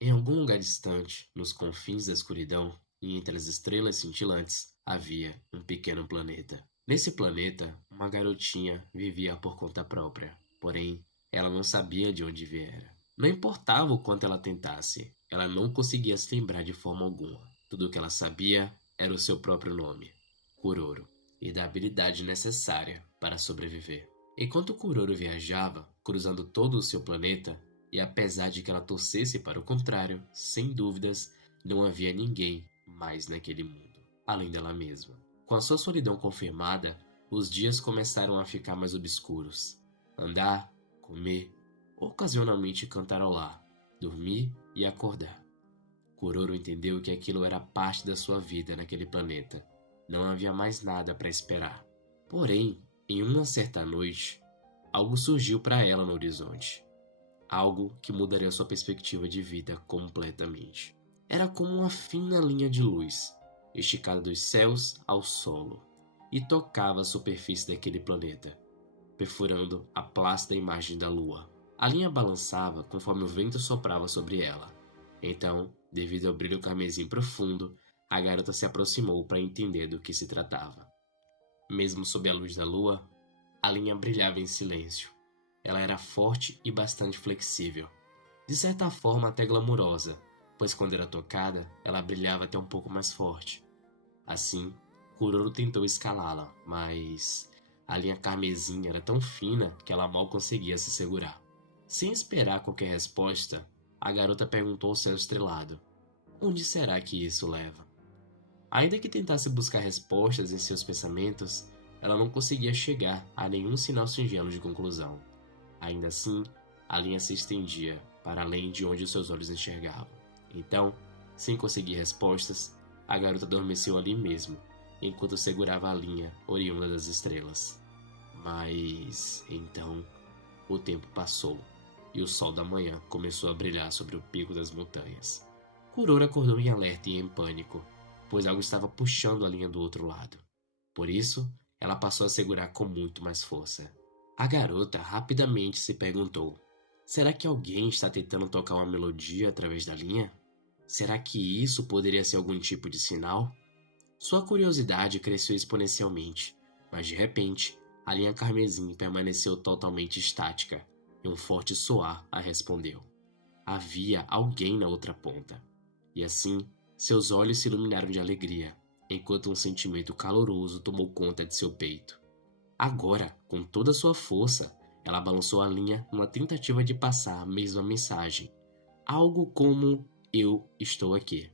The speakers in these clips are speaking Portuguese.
Em algum lugar distante, nos confins da escuridão e entre as estrelas cintilantes, havia um pequeno planeta. Nesse planeta, uma garotinha vivia por conta própria, porém, ela não sabia de onde viera. Não importava o quanto ela tentasse, ela não conseguia se lembrar de forma alguma. Tudo o que ela sabia era o seu próprio nome, Kuroro, e da habilidade necessária para sobreviver. Enquanto Kuroro viajava, cruzando todo o seu planeta, e apesar de que ela torcesse para o contrário, sem dúvidas, não havia ninguém mais naquele mundo, além dela mesma. Com a sua solidão confirmada, os dias começaram a ficar mais obscuros. Andar, comer, ocasionalmente cantarolar, dormir e acordar. Kuroro entendeu que aquilo era parte da sua vida naquele planeta. Não havia mais nada para esperar. Porém, em uma certa noite, algo surgiu para ela no horizonte. Algo que mudaria sua perspectiva de vida completamente. Era como uma fina linha de luz, esticada dos céus ao solo, e tocava a superfície daquele planeta, perfurando a plácida imagem da lua. A linha balançava conforme o vento soprava sobre ela. Então, devido ao brilho carmesim profundo, a garota se aproximou para entender do que se tratava. Mesmo sob a luz da lua, a linha brilhava em silêncio. Ela era forte e bastante flexível, de certa forma até glamurosa, pois quando era tocada, ela brilhava até um pouco mais forte. Assim, Kuroro tentou escalá-la, mas a linha carmesim era tão fina que ela mal conseguia se segurar. Sem esperar qualquer resposta, a garota perguntou ao céu estrelado: onde será que isso leva? Ainda que tentasse buscar respostas em seus pensamentos, ela não conseguia chegar a nenhum sinal singelo de conclusão. Ainda assim, a linha se estendia para além de onde os seus olhos enxergavam. Então, sem conseguir respostas, a garota adormeceu ali mesmo, enquanto segurava a linha oriunda das estrelas. Mas então o tempo passou e o sol da manhã começou a brilhar sobre o pico das montanhas. Kuroro acordou em alerta e em pânico, pois algo estava puxando a linha do outro lado. Por isso, ela passou a segurar com muito mais força. A garota rapidamente se perguntou: será que alguém está tentando tocar uma melodia através da linha? Será que isso poderia ser algum tipo de sinal? Sua curiosidade cresceu exponencialmente, mas de repente, a linha carmesim permaneceu totalmente estática e um forte soar a respondeu. Havia alguém na outra ponta. E assim, seus olhos se iluminaram de alegria, enquanto um sentimento caloroso tomou conta de seu peito. Agora, com toda sua força, ela balançou a linha numa tentativa de passar a mesma mensagem. Algo como: eu estou aqui.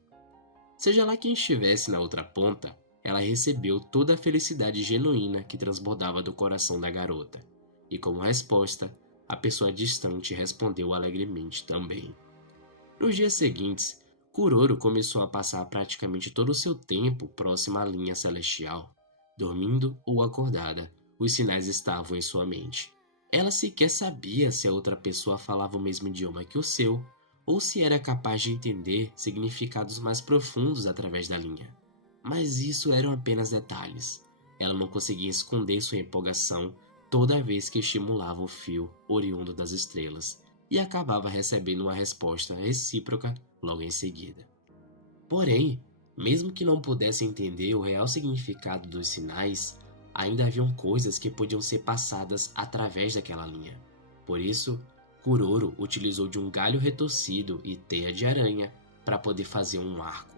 Seja lá quem estivesse na outra ponta, ela recebeu toda a felicidade genuína que transbordava do coração da garota. E como resposta, a pessoa distante respondeu alegremente também. Nos dias seguintes, Kuroro começou a passar praticamente todo o seu tempo próxima à linha celestial. Dormindo ou acordada, os sinais estavam em sua mente. Ela sequer sabia se a outra pessoa falava o mesmo idioma que o seu, ou se era capaz de entender significados mais profundos através da linha. Mas isso eram apenas detalhes. Ela não conseguia esconder sua empolgação toda vez que estimulava o fio oriundo das estrelas e acabava recebendo uma resposta recíproca logo em seguida. Porém, mesmo que não pudesse entender o real significado dos sinais, ainda haviam coisas que podiam ser passadas através daquela linha. Por isso, Kuroro utilizou de um galho retorcido e teia de aranha para poder fazer um arco.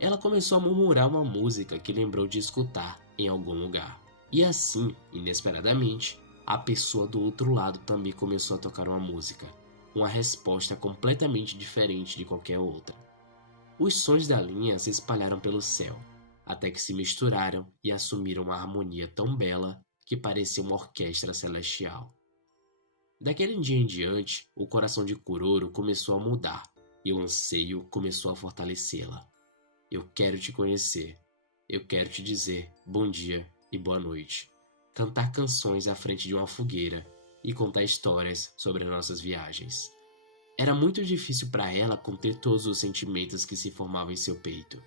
Ela começou a murmurar uma música que lembrou de escutar em algum lugar. E assim, inesperadamente, a pessoa do outro lado também começou a tocar uma música, uma resposta completamente diferente de qualquer outra. Os sons da linha se espalharam pelo céu, até que se misturaram e assumiram uma harmonia tão bela que parecia uma orquestra celestial. Daquele dia em diante, o coração de Kuroro começou a mudar e o anseio começou a fortalecê-la. Eu quero te conhecer. Eu quero te dizer bom dia e boa noite. Cantar canções à frente de uma fogueira e contar histórias sobre nossas viagens. Era muito difícil para ela conter todos os sentimentos que se formavam em seu peito.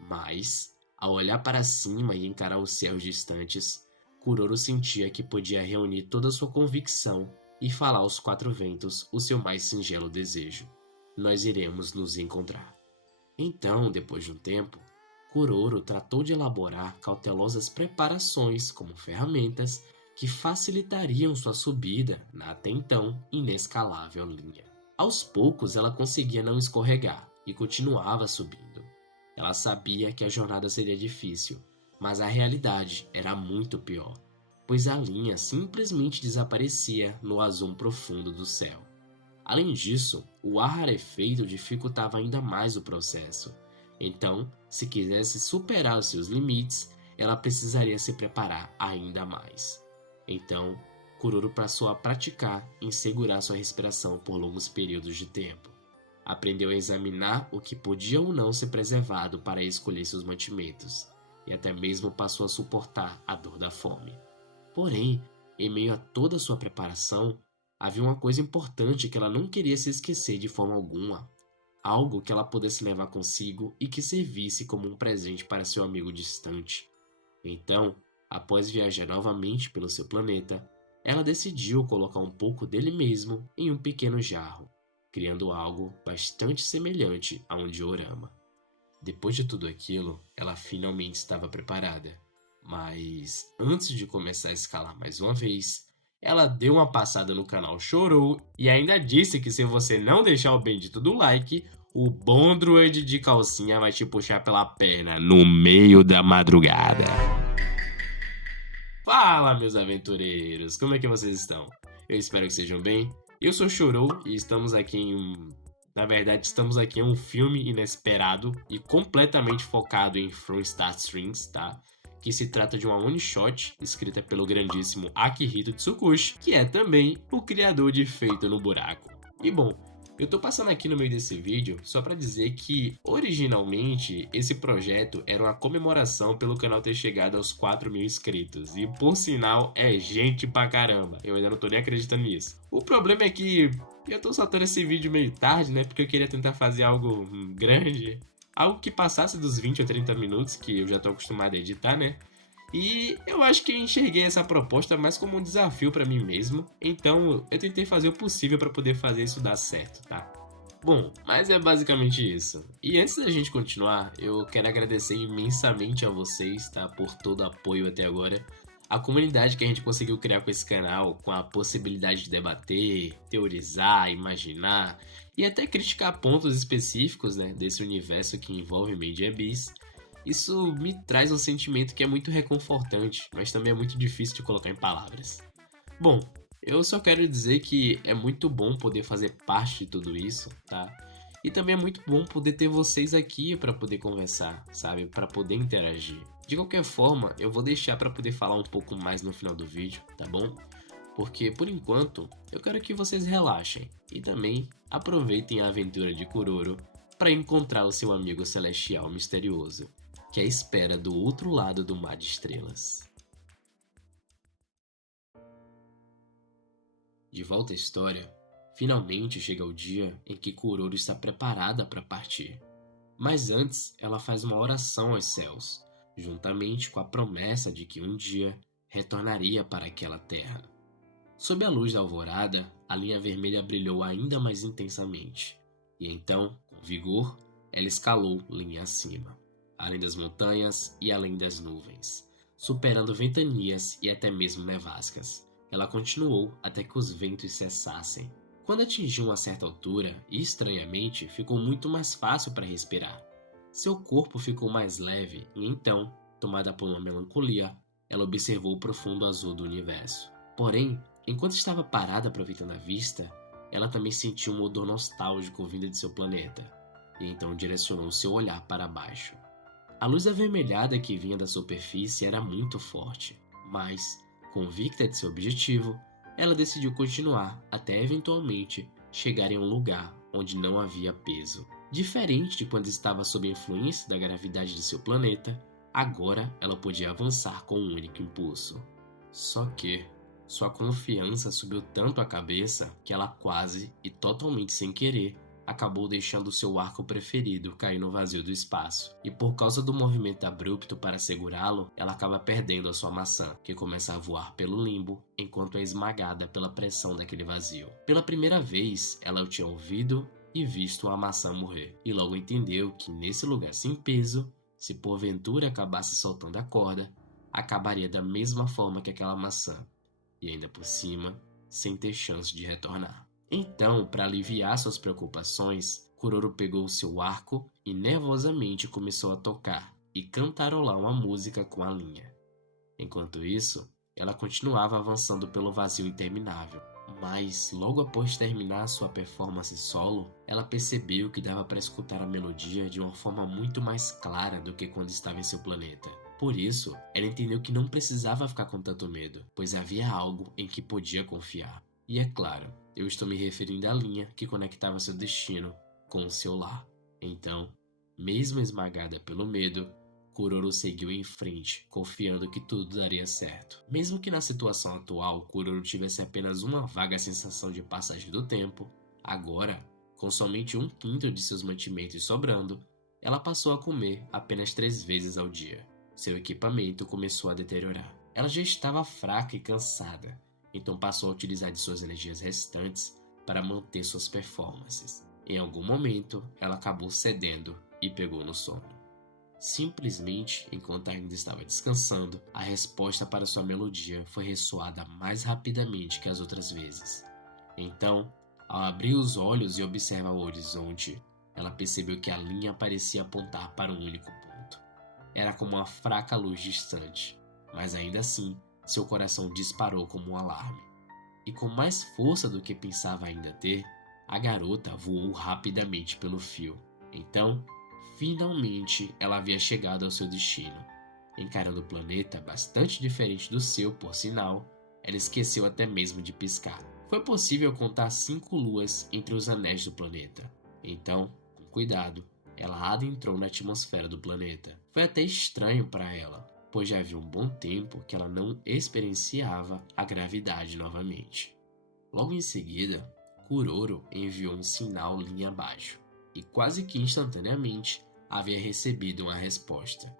Mas, ao olhar para cima e encarar os céus distantes, Kuroro sentia que podia reunir toda sua convicção e falar aos quatro ventos o seu mais singelo desejo. nós iremos nos encontrar. Então, depois de um tempo, Kuroro tratou de elaborar cautelosas preparações como ferramentas que facilitariam sua subida na até então inescalável linha. Aos poucos, ela conseguia não escorregar e continuava subindo. Ela sabia que a jornada seria difícil, mas a realidade era muito pior, pois a linha simplesmente desaparecia no azul profundo do céu. Além disso, o ar rarefeito dificultava ainda mais o processo. Então, se quisesse superar os seus limites, ela precisaria se preparar ainda mais. Então, Kuroro passou a praticar em segurar sua respiração por longos períodos de tempo. Aprendeu a examinar o que podia ou não ser preservado para escolher seus mantimentos, e até mesmo passou a suportar a dor da fome. Porém, em meio a toda sua preparação, havia uma coisa importante que ela não queria se esquecer de forma alguma. Algo que ela pudesse levar consigo e que servisse como um presente para seu amigo distante. Então, após viajar novamente pelo seu planeta, ela decidiu colocar um pouco dele mesmo em um pequeno jarro, criando algo bastante semelhante a um diorama. Depois de tudo aquilo, ela finalmente estava preparada. Mas antes de começar a escalar mais uma vez, ela deu uma passada no canal Chorou e ainda disse que se você não deixar o bendito do like, o bom druid de calcinha vai te puxar pela perna no meio da madrugada. Fala, meus aventureiros, como é que vocês estão? Eu espero que sejam bem. Eu sou Chorou e estamos aqui estamos aqui em um filme inesperado e completamente focado em From Start Strings, tá? Que se trata de uma one-shot escrita pelo grandíssimo Akihito Tsukushi, que é também o criador de Feito no Buraco. E bom, eu tô passando aqui no meio desse vídeo só pra dizer que, originalmente, esse projeto era uma comemoração pelo canal ter chegado aos 4.000 inscritos. E, por sinal, é gente pra caramba. Eu ainda não tô nem acreditando nisso. O problema é que eu tô soltando esse vídeo meio tarde, né? Porque eu queria tentar fazer algo grande. Algo que passasse dos 20 ou 30 minutos, que eu já tô acostumado a editar, né? E eu acho que eu enxerguei essa proposta mais como um desafio pra mim mesmo. Então eu tentei fazer o possível pra poder fazer isso dar certo, tá? Bom, mas é basicamente isso. E antes da gente continuar, eu quero agradecer imensamente a vocês, tá? Por todo o apoio até agora. A comunidade que a gente conseguiu criar com esse canal, com a possibilidade de debater, teorizar, imaginar e até criticar pontos específicos, né, desse universo que envolve Made in Abyss. Isso me traz um sentimento que é muito reconfortante, mas também é muito difícil de colocar em palavras. Bom, eu só quero dizer que é muito bom poder fazer parte de tudo isso, tá? E também é muito bom poder ter vocês aqui para poder conversar, sabe? Para poder interagir. De qualquer forma, eu vou deixar para poder falar um pouco mais no final do vídeo, tá bom? Porque, por enquanto, eu quero que vocês relaxem e também aproveitem a aventura de Kuroro para encontrar o seu amigo celestial misterioso, que a espera do outro lado do mar de estrelas. De volta à história, finalmente chega o dia em que Kuroro está preparada para partir. Mas antes, ela faz uma oração aos céus, juntamente com a promessa de que um dia retornaria para aquela terra. Sob a luz da alvorada, a linha vermelha brilhou ainda mais intensamente, e então, com vigor, ela escalou linha acima, além das montanhas e além das nuvens, superando ventanias e até mesmo nevascas. Ela continuou até que os ventos cessassem. Quando atingiu uma certa altura, e estranhamente, ficou muito mais fácil para respirar. Seu corpo ficou mais leve e então, tomada por uma melancolia, ela observou o profundo azul do universo. Porém, enquanto estava parada aproveitando a vista, ela também sentiu um odor nostálgico vindo de seu planeta, e então direcionou seu olhar para baixo. A luz avermelhada que vinha da superfície era muito forte, mas, convicta de seu objetivo, ela decidiu continuar até eventualmente chegar em um lugar onde não havia peso. Diferente de quando estava sob a influência da gravidade de seu planeta, agora ela podia avançar com um único impulso. Só que sua confiança subiu tanto a cabeça que ela quase e totalmente sem querer acabou deixando seu arco preferido cair no vazio do espaço. E por causa do movimento abrupto para segurá-lo, ela acaba perdendo a sua maçã, que começa a voar pelo limbo enquanto é esmagada pela pressão daquele vazio. Pela primeira vez, ela o tinha ouvido e visto a maçã morrer, e logo entendeu que nesse lugar sem peso, se porventura acabasse soltando a corda, acabaria da mesma forma que aquela maçã, e ainda por cima, sem ter chance de retornar. Então, para aliviar suas preocupações, Kuroro pegou seu arco e nervosamente começou a tocar e cantarolar uma música com a linha. Enquanto isso, ela continuava avançando pelo vazio interminável. Mas, logo após terminar sua performance solo, ela percebeu que dava para escutar a melodia de uma forma muito mais clara do que quando estava em seu planeta. Por isso, ela entendeu que não precisava ficar com tanto medo, pois havia algo em que podia confiar. E é claro, eu estou me referindo à linha que conectava seu destino com o seu lar. Então, mesmo esmagada pelo medo, Kuroro seguiu em frente, confiando que tudo daria certo. Mesmo que na situação atual Kuroro tivesse apenas uma vaga sensação de passagem do tempo, agora, com somente 1/5 de seus mantimentos sobrando, ela passou a comer apenas 3 vezes ao dia. Seu equipamento começou a deteriorar. Ela já estava fraca e cansada, então passou a utilizar de suas energias restantes para manter suas performances. Em algum momento, ela acabou cedendo e pegou no sono. Simplesmente, enquanto ainda estava descansando, a resposta para sua melodia foi ressoada mais rapidamente que as outras vezes. Então, ao abrir os olhos e observar o horizonte, ela percebeu que a linha parecia apontar para um único ponto. Era como uma fraca luz distante, mas ainda assim, seu coração disparou como um alarme. E com mais força do que pensava ainda ter, a garota voou rapidamente pelo fio. Então, finalmente, ela havia chegado ao seu destino. Encarando o planeta bastante diferente do seu, por sinal, ela esqueceu até mesmo de piscar. Foi possível contar 5 luas entre os anéis do planeta. Então, com cuidado, ela adentrou na atmosfera do planeta. Foi até estranho para ela, pois já havia um bom tempo que ela não experienciava a gravidade novamente. Logo em seguida, Kuroro enviou um sinal linha abaixo, e quase que instantaneamente havia recebido uma resposta.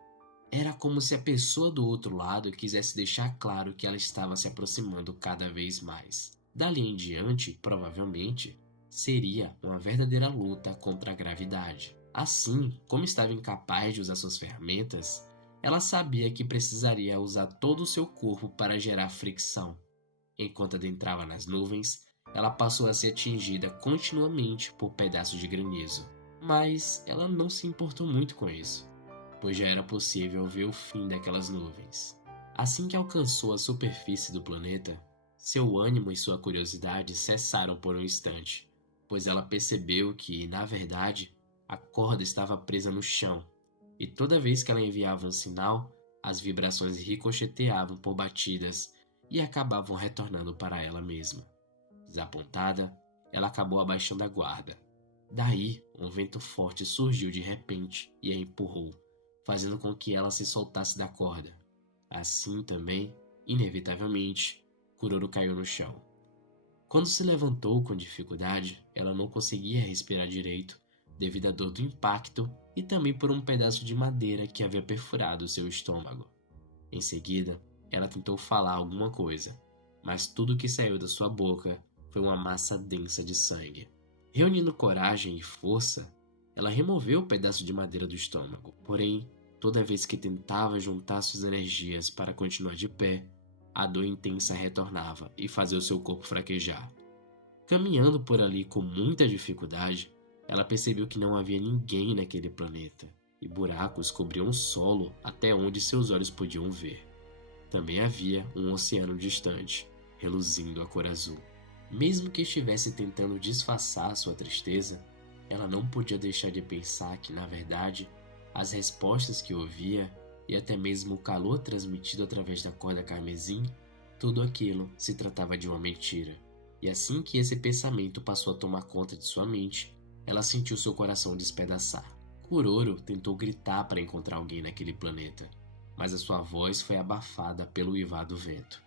Era como se a pessoa do outro lado quisesse deixar claro que ela estava se aproximando cada vez mais. Dali em diante, provavelmente, seria uma verdadeira luta contra a gravidade. Assim, como estava incapaz de usar suas ferramentas, ela sabia que precisaria usar todo o seu corpo para gerar fricção. Enquanto adentrava nas nuvens, ela passou a ser atingida continuamente por pedaços de granizo. Mas ela não se importou muito com isso, pois já era possível ver o fim daquelas nuvens. Assim que alcançou a superfície do planeta, seu ânimo e sua curiosidade cessaram por um instante, pois ela percebeu que, na verdade, a corda estava presa no chão, e toda vez que ela enviava um sinal, as vibrações ricocheteavam por batidas e acabavam retornando para ela mesma. Desapontada, ela acabou abaixando a guarda. Daí, um vento forte surgiu de repente e a empurrou, fazendo com que ela se soltasse da corda. Assim também, inevitavelmente, Kuroro caiu no chão. Quando se levantou com dificuldade, ela não conseguia respirar direito devido à dor do impacto e também por um pedaço de madeira que havia perfurado seu estômago. Em seguida, ela tentou falar alguma coisa, mas tudo que saiu da sua boca foi uma massa densa de sangue. Reunindo coragem e força, ela removeu o pedaço de madeira do estômago. Porém, toda vez que tentava juntar suas energias para continuar de pé, a dor intensa retornava e fazia o seu corpo fraquejar. Caminhando por ali com muita dificuldade, ela percebeu que não havia ninguém naquele planeta, e buracos cobriam o solo até onde seus olhos podiam ver. Também havia um oceano distante, reluzindo a cor azul. Mesmo que estivesse tentando disfarçar sua tristeza, ela não podia deixar de pensar que, na verdade, as respostas que ouvia e até mesmo o calor transmitido através da corda carmesim, tudo aquilo se tratava de uma mentira. E assim que esse pensamento passou a tomar conta de sua mente, ela sentiu seu coração despedaçar. Kuroro tentou gritar para encontrar alguém naquele planeta, mas a sua voz foi abafada pelo uivar do vento.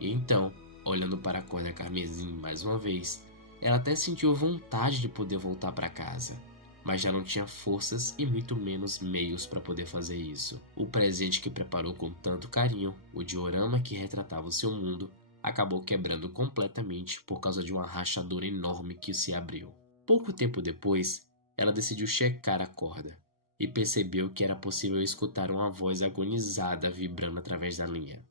E então, olhando para a corda carmesim mais uma vez, ela até sentiu vontade de poder voltar para casa, mas já não tinha forças e muito menos meios para poder fazer isso. O presente que preparou com tanto carinho, o diorama que retratava o seu mundo, acabou quebrando completamente por causa de uma rachadura enorme que se abriu. Pouco tempo depois, ela decidiu checar a corda e percebeu que era possível escutar uma voz agonizada vibrando através da linha.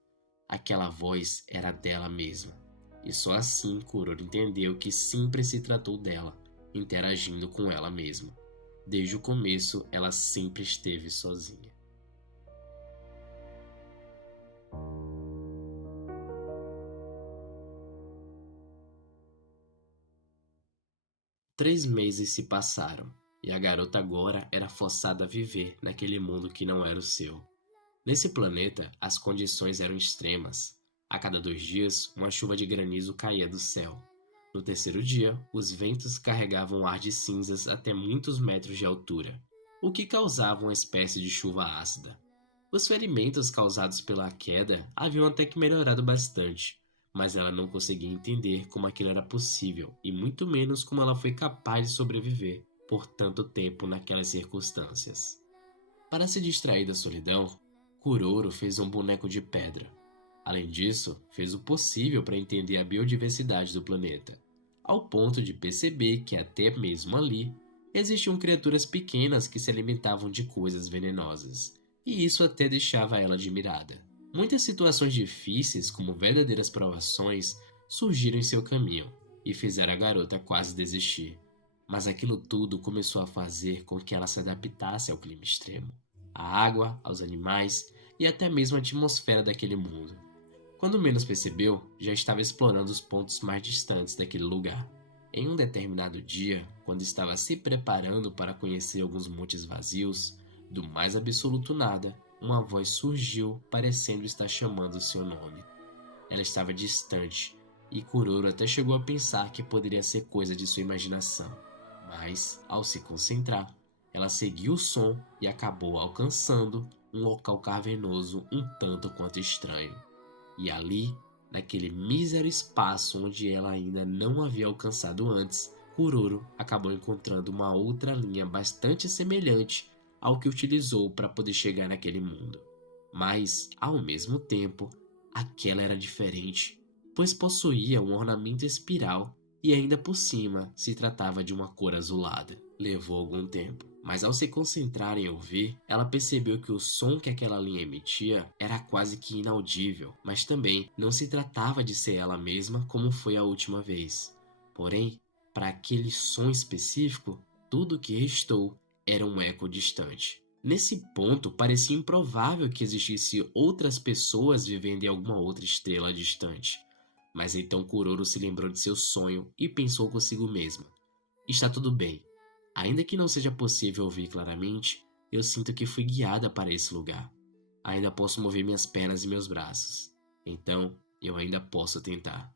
Aquela voz era dela mesma, e só assim Kuroro entendeu que sempre se tratou dela, interagindo com ela mesma. Desde o começo, ela sempre esteve sozinha. Três meses se passaram, e a garota agora era forçada a viver naquele mundo que não era o seu. Nesse planeta, as condições eram extremas. A cada 2 dias, uma chuva de granizo caía do céu. No terceiro dia, os ventos carregavam um ar de cinzas até muitos metros de altura, o que causava uma espécie de chuva ácida. Os ferimentos causados pela queda haviam até que melhorado bastante, mas ela não conseguia entender como aquilo era possível e muito menos como ela foi capaz de sobreviver por tanto tempo naquelas circunstâncias. Para se distrair da solidão, Kuroro fez um boneco de pedra. Além disso, fez o possível para entender a biodiversidade do planeta, ao ponto de perceber que até mesmo ali existiam criaturas pequenas que se alimentavam de coisas venenosas, e isso até deixava ela admirada. Muitas situações difíceis, como verdadeiras provações, surgiram em seu caminho e fizeram a garota quase desistir. Mas aquilo tudo começou a fazer com que ela se adaptasse ao clima extremo, à água, aos animais e até mesmo à atmosfera daquele mundo. Quando menos percebeu, já estava explorando os pontos mais distantes daquele lugar. Em um determinado dia, quando estava se preparando para conhecer alguns montes vazios, do mais absoluto nada, uma voz surgiu, parecendo estar chamando seu nome. Ela estava distante, e Kuroro até chegou a pensar que poderia ser coisa de sua imaginação. Mas, ao se concentrar, ela seguiu o som e acabou alcançando um local cavernoso um tanto quanto estranho. E ali, naquele mísero espaço onde ela ainda não havia alcançado antes, Kuroro acabou encontrando uma outra linha bastante semelhante ao que utilizou para poder chegar naquele mundo. Mas, ao mesmo tempo, aquela era diferente, pois possuía um ornamento espiral e ainda por cima se tratava de uma cor azulada. Levou algum tempo, mas ao se concentrar em ouvir, ela percebeu que o som que aquela linha emitia era quase que inaudível, mas também não se tratava de ser ela mesma como foi a última vez. Porém, para aquele som específico, tudo o que restou era um eco distante. Nesse ponto, parecia improvável que existisse outras pessoas vivendo em alguma outra estrela distante. Mas então Kuroro se lembrou de seu sonho e pensou consigo mesma: está tudo bem. Ainda que não seja possível ouvir claramente, eu sinto que fui guiada para esse lugar. Ainda posso mover minhas pernas e meus braços. Então, eu ainda posso tentar.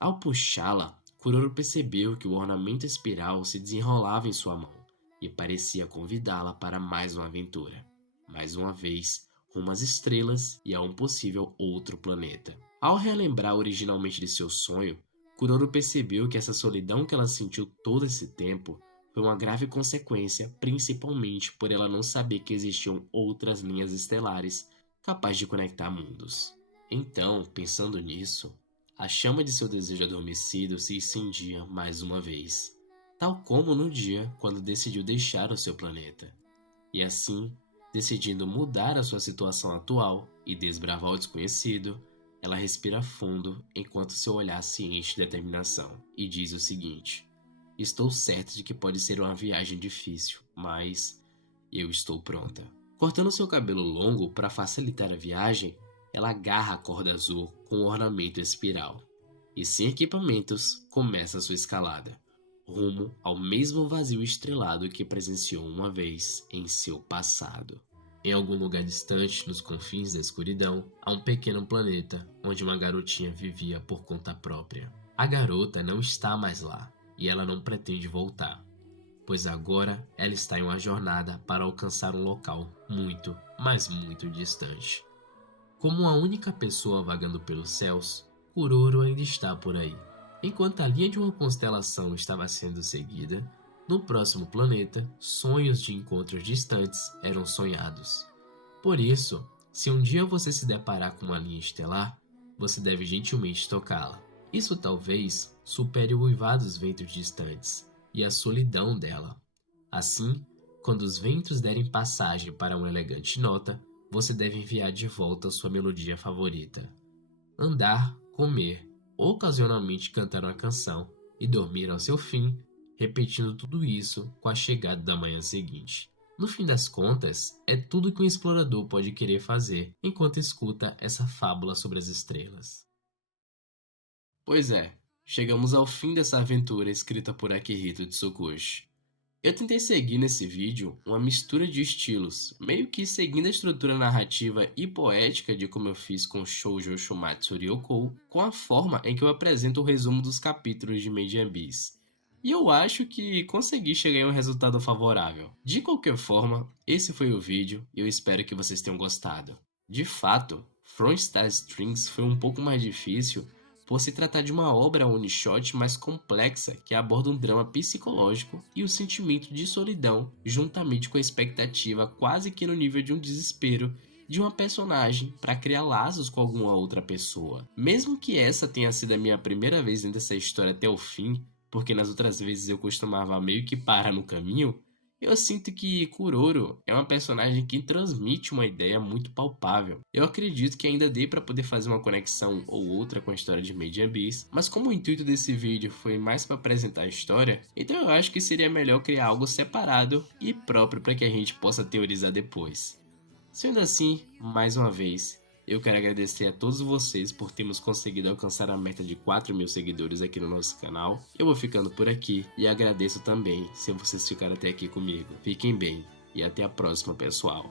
Ao puxá-la, Kuroro percebeu que o ornamento espiral se desenrolava em sua mão e parecia convidá-la para mais uma aventura. Mais uma vez, rumo às estrelas e a um possível outro planeta. Ao relembrar originalmente de seu sonho, Kuroro percebeu que essa solidão que ela sentiu todo esse tempo foi uma grave consequência, principalmente por ela não saber que existiam outras linhas estelares capazes de conectar mundos. Então, pensando nisso, a chama de seu desejo adormecido se incendia mais uma vez, tal como no dia quando decidiu deixar o seu planeta. E assim, decidindo mudar a sua situação atual e desbravar o desconhecido, ela respira fundo enquanto seu olhar se enche de determinação e diz o seguinte: estou certa de que pode ser uma viagem difícil, mas eu estou pronta. Cortando seu cabelo longo para facilitar a viagem, ela agarra a corda azul com o ornamento espiral e, sem equipamentos, começa a sua escalada, rumo ao mesmo vazio estrelado que presenciou uma vez em seu passado. Em algum lugar distante, nos confins da escuridão, há um pequeno planeta onde uma garotinha vivia por conta própria. A garota não está mais lá e ela não pretende voltar, pois agora ela está em uma jornada para alcançar um local muito, mas muito distante. Como a única pessoa vagando pelos céus, Kuroro ainda está por aí. Enquanto a linha de uma constelação estava sendo seguida, no próximo planeta, sonhos de encontros distantes eram sonhados. Por isso, se um dia você se deparar com uma linha estelar, você deve gentilmente tocá-la. Isso talvez supere o uivar dos ventos distantes, e a solidão dela. Assim, quando os ventos derem passagem para uma elegante nota, você deve enviar de volta sua melodia favorita. Andar, comer, ocasionalmente cantar uma canção e dormir ao seu fim, repetindo tudo isso com a chegada da manhã seguinte. No fim das contas, é tudo que um explorador pode querer fazer enquanto escuta essa fábula sobre as estrelas. Pois é, chegamos ao fim dessa aventura escrita por Akihito Tsukushi. Eu tentei seguir nesse vídeo uma mistura de estilos, meio que seguindo a estrutura narrativa e poética de como eu fiz com Shoujo Shumatsu Ryoukou, com a forma em que eu apresento o resumo dos capítulos de Made in Abyss. E eu acho que consegui chegar em um resultado favorável. De qualquer forma, esse foi o vídeo e eu espero que vocês tenham gostado. De fato, From Star Strings foi um pouco mais difícil por se tratar de uma obra one-shot mais complexa que aborda um drama psicológico e o sentimento de solidão, juntamente com a expectativa quase que no nível de um desespero de uma personagem para criar laços com alguma outra pessoa. Mesmo que essa tenha sido a minha primeira vez lendo essa história até o fim, porque nas outras vezes eu costumava meio que parar no caminho, eu sinto que Kuroro é uma personagem que transmite uma ideia muito palpável. Eu acredito que ainda dê para poder fazer uma conexão ou outra com a história de Made in Abyss, mas como o intuito desse vídeo foi mais para apresentar a história, então eu acho que seria melhor criar algo separado e próprio para que a gente possa teorizar depois. Sendo assim, mais uma vez, eu quero agradecer a todos vocês por termos conseguido alcançar a meta de 4.000 seguidores aqui no nosso canal. Eu vou ficando por aqui e agradeço também se vocês ficaram até aqui comigo. Fiquem bem e até a próxima, pessoal.